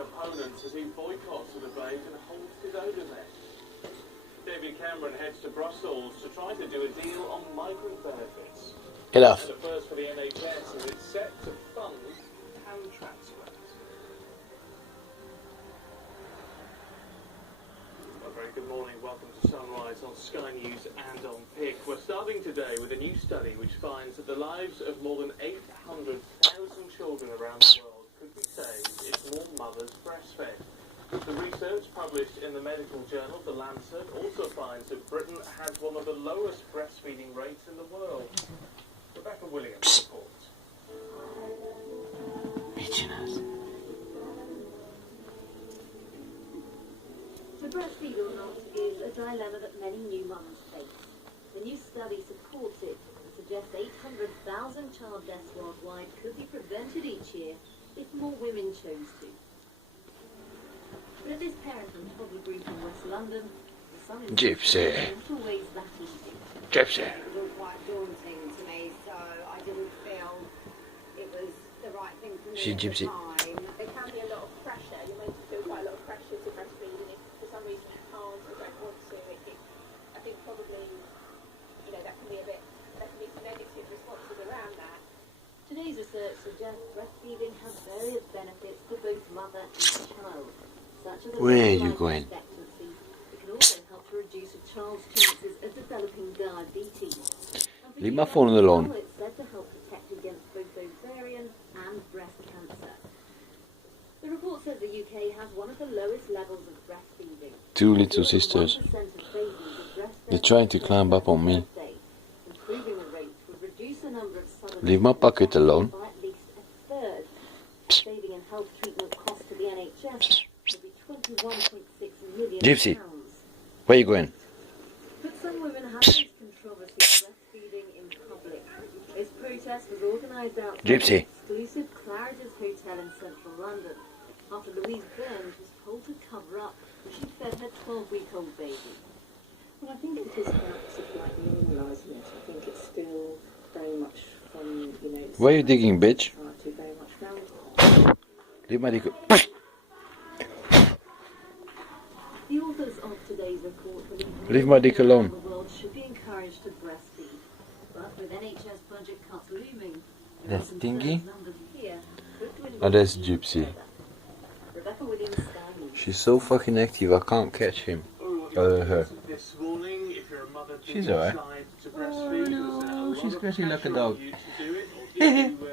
opponents as he boycotts the debate and holds his own event. David Cameron heads to Brussels to try to do a deal on migrant benefits. Get off. And the first for the NHS as it's set to fund hand transplants. A very good morning. Welcome to Sunrise on Sky News and on PIC. We're starting today with a new study which finds that the lives of more than 800,000 children around the world could be saved if more mothers breastfed. The research published in the medical journal The Lancet also finds that Britain has one of the lowest breastfeeding rates in the world. Rebecca Williams reports. To breastfeed or not is a dilemma that many new mums face. The new study supports it and suggests 800,000 child deaths worldwide could be prevented each year if more women chose to. But at this parenting hobby group in West London, the son is Gypsy. not always that easy. Gypsy. It was all quite daunting to me, so I didn't feel it was the right thing for me She's at Gypsy. the time. There can be a lot of pressure. You're made to feel quite a lot of pressure to breastfeed, and if for some reason you can't or don't want to, I think probably, that can be some negative responses around that. Today's research suggests breastfeeding has various benefits for both mother and child, such as a Where are longer you life going? expectancy. It can also help to reduce a child's chances of developing diabetes. And for Leave you my phone on the lawn. It's said to help protect against both ovarian and breast cancer. The report says the UK has one of the lowest levels of breastfeeding. Two little sisters. 1% of babies are breastfed They're trying to climb up on me. birthday. Improving the rate would reduce the number of sudden Leave my bucket alone. by at least a third. Saving in health treatment costs to the NHS would be £21.6 million. Gypsy. Where are you going? But some women have faced controversy breastfeeding in public. This protest was organised outside Gypsy. an exclusive Claridge's Hotel in central London after Louise Burns was told to cover up that she fed her 12-week-old baby. Well, I think it is about sort of like normalising it. I think it's still very much from, Where are you digging, bitch? society, very much round. Leave my dick. The authors of today's report believe Leave my dick alone. the world should be encouraged to breastfeed. But with NHS budget cuts looming, there That's are concerns Dingy. numbers here could dwindle And that's even Gypsy. further. Rebecca Williams, Sky News. She's so fucking active, I can't catch him. Her. This morning, if you're a mother, do She's you alright. decide to breastfeed? no, Is there a lot she's of pretty like a pressure dog. on you to do it, or do you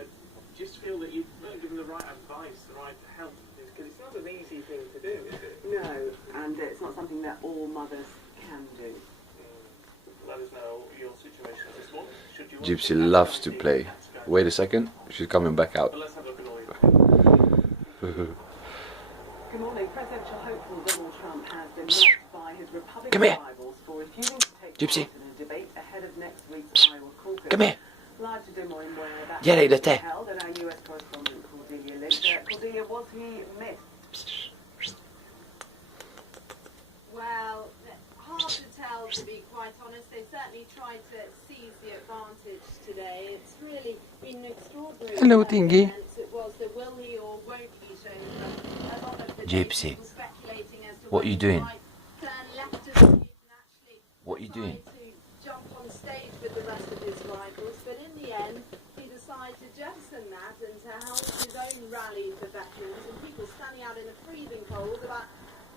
just feel that you've not given the right advice, the right help? Because it's not an easy thing to do, is it? No, and it's not something that all mothers can do. Let us know your situation this morning. Should you want Gypsy to loves to play. Wait a second, she's coming back out. But let's have a look at all your Good morning. Presidential hopeful Donald Trump has been mocked by his Republican Come here. rivals for refusing to take Gypsy. part in a debate ahead of next week's Iowa caucus. Come here. Live to Des Moines, where that Yeah, was later. held, and our US correspondent Cordelia lives. Cordelia, was he missed? Well, hard to tell, to be quite honest. They certainly tried to seize the advantage today. It's really been an extraordinary Hello, Tingy. event. It was the will he or won't he show. A lot of the Gypsy. people speculating as to What whether you he doing? might turn left of the stage and actually What you doing? try to jump on stage with the rest of his rivals. But in the end, he decided to jettison that and to help his own rally for veterans and people standing out in the freezing cold, about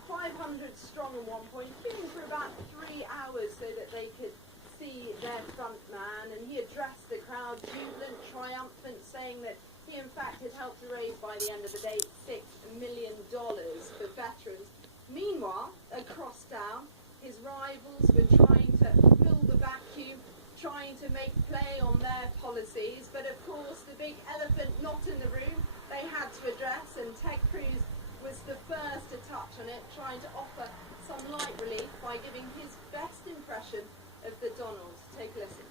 500 strong at one point, queuing for about 3 hours so that they could see their front man, and he addressed the crowd jubilant, triumphant, saying that he in fact had helped to raise by the end of the day $6 million for veterans. Meanwhile, across town, his rivals were trying to fill the vacuum, trying to make play on their policies, but of course the big elephant not in the room they had to address, and Ted Cruz was the first to touch on it, trying to offer some light relief by giving his best impression of the Donald. Take a listen.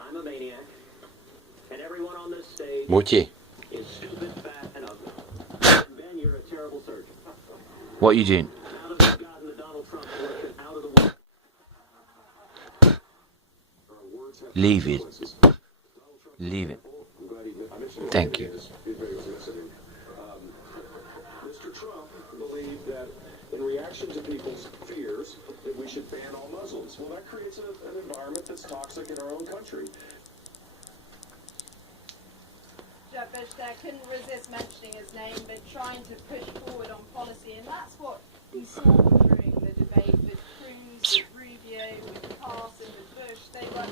I'm a maniac, and everyone on this stage Moetje, is stupid, fat, and ugly. Ben, you're a terrible surgeon. what are you doing? Now that we've gotten the Donald Trump election out of the way. Leave it. Leave it. Thank you. believe that in reaction to people's fears that we should ban all Muslims. Well, that creates an environment that's toxic in our own country. Jeb Bush there couldn't resist mentioning his name, but trying to push forward on policy, and that's what we saw during the debate with Cruz, with Rubio, with Carson, with Bush. They were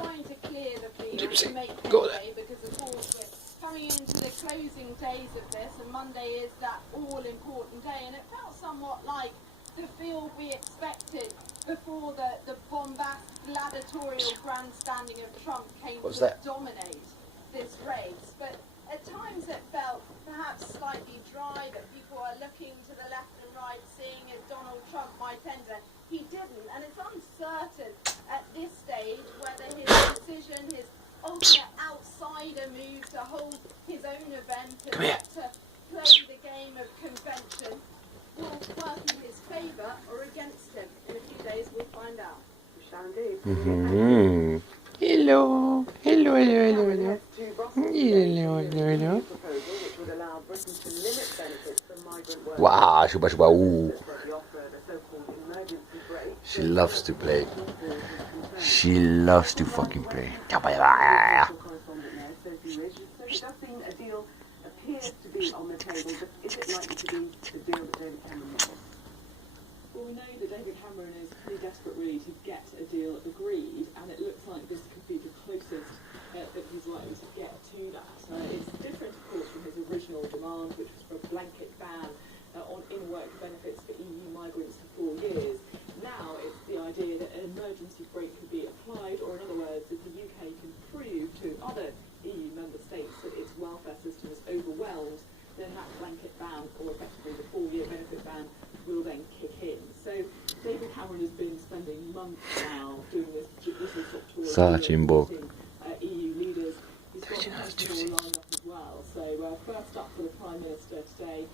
trying to clear the field Gypsy, to make go headway because, of course, we're coming into the closing days of this, and Monday is that all-important day, and it felt somewhat like the field we expected before the bombastic gladiatorial grandstanding of Trump came to dominate this race. But at times it felt perhaps slightly dry, that people are looking to the left and right, seeing if Donald Trump might enter. He didn't, and it's uncertain at this stage whether his decision, his ultimate outsider move to hold his own event and to play the game of convention will work in his favour or against him. In a few days we'll find out. We shall indeed. Hello, hello, hello, hello, hello. Hello, hello, hello. Wow, shuba shuba ooh. She loves to play. She loves to fucking play. Well, we know that David Cameron is pretty desperate, really, to get a deal agreed, and it looks like this could be the closest that he's likely to get to that. It's different, of course, from his original demand, which was for a blanket ban on in-work benefits for EU migrants for 4 years. Now it's the idea that an emergency break could be applied, or in other words, if the UK can prove to other EU member states that its welfare system is overwhelmed, then that blanket ban, or effectively the 4-year benefit ban, will then kick in. So David Cameron has been spending months now doing this sort of tour EU leaders. He's got a festival lined up as well. So first up for the Prime Minister today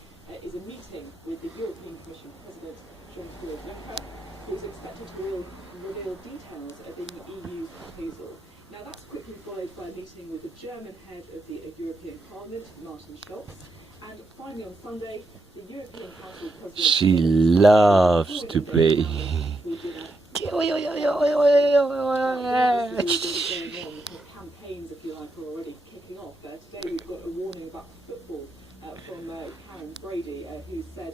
is a meeting with the European Commission President Jean-Claude Juncker, who is expected to reveal details of the EU's proposal. Now that's quickly followed by a meeting with the German head of the European Parliament, Martin Schulz. And finally on Sunday, the European Council President... She loves to play. Campaigns, if you like, are already kicking off. Today we've got a warning about football from Karen Brady, who said,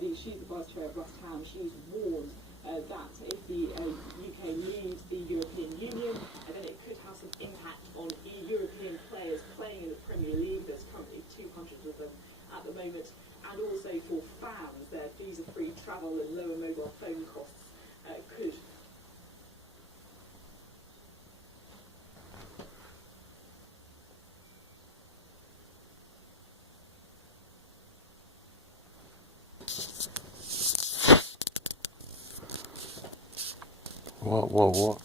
she's the Vice Chair of West Ham, she's warned that if the UK leaves the European Union, then it could have some impact on European players playing in the Premier League. There's currently 200 of them at the moment, and also for fans, their visa-free travel and lower mobile phone costs could. What?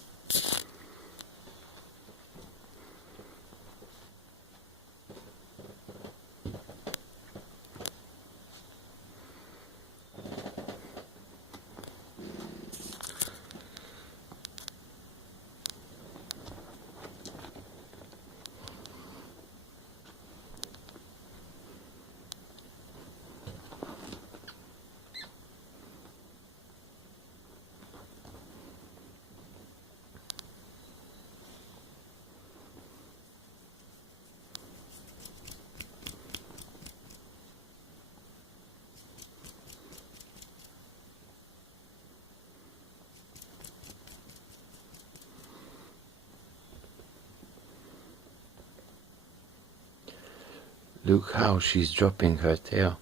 Look how she's dropping her tail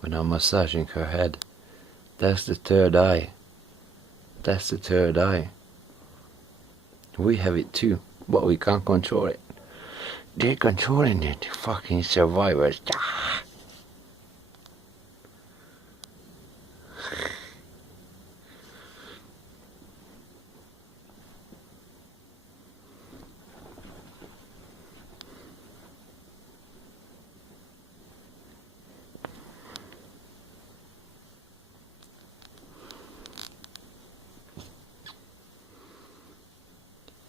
when I'm massaging her head. That's the third eye. That's the third eye. We have it too, but we can't control it. They're controlling it, fucking survivors.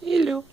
Hello.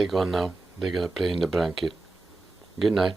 they're gone now. They're gonna play in the blanket. Good night.